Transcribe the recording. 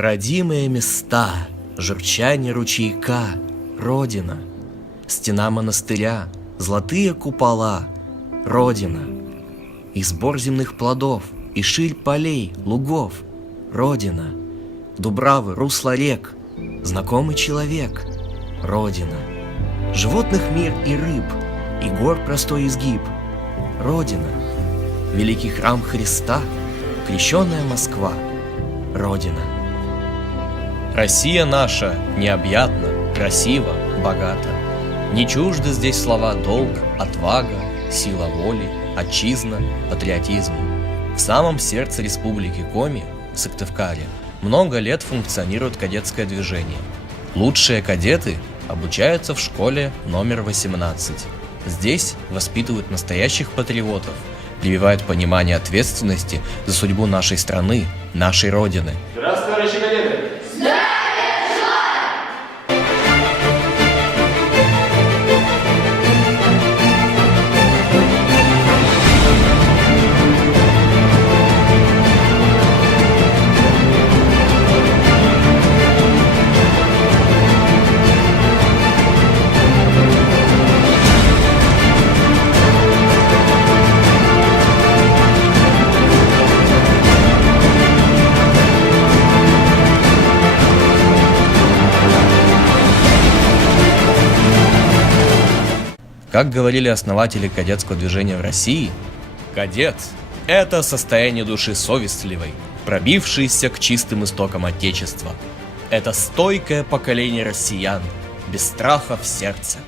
Родимые места, журчание ручейка, Родина, стена монастыря, золотые купола, Родина, и сбор земных плодов, и ширь полей, лугов, Родина, дубравы, русла рек, знакомый человек, Родина, животных мир и рыб, и гор простой изгиб, Родина, великий храм Христа, крещенная Москва, Родина. Россия наша необъятна, красива, богата. Не чужды здесь слова долг, отвага, сила воли, отчизна, патриотизм. В самом сердце республики Коми, в Сыктывкаре, много лет функционирует кадетское движение. Лучшие кадеты обучаются в школе номер 18. Здесь воспитывают настоящих патриотов, прививают понимание ответственности за судьбу нашей страны, нашей Родины. Здравствуйте, товарищи кадеты! Как говорили основатели кадетского движения в России, кадет – это состояние души совестливой, пробившейся к чистым истокам Отечества. Это стойкое поколение россиян, без страха в сердце.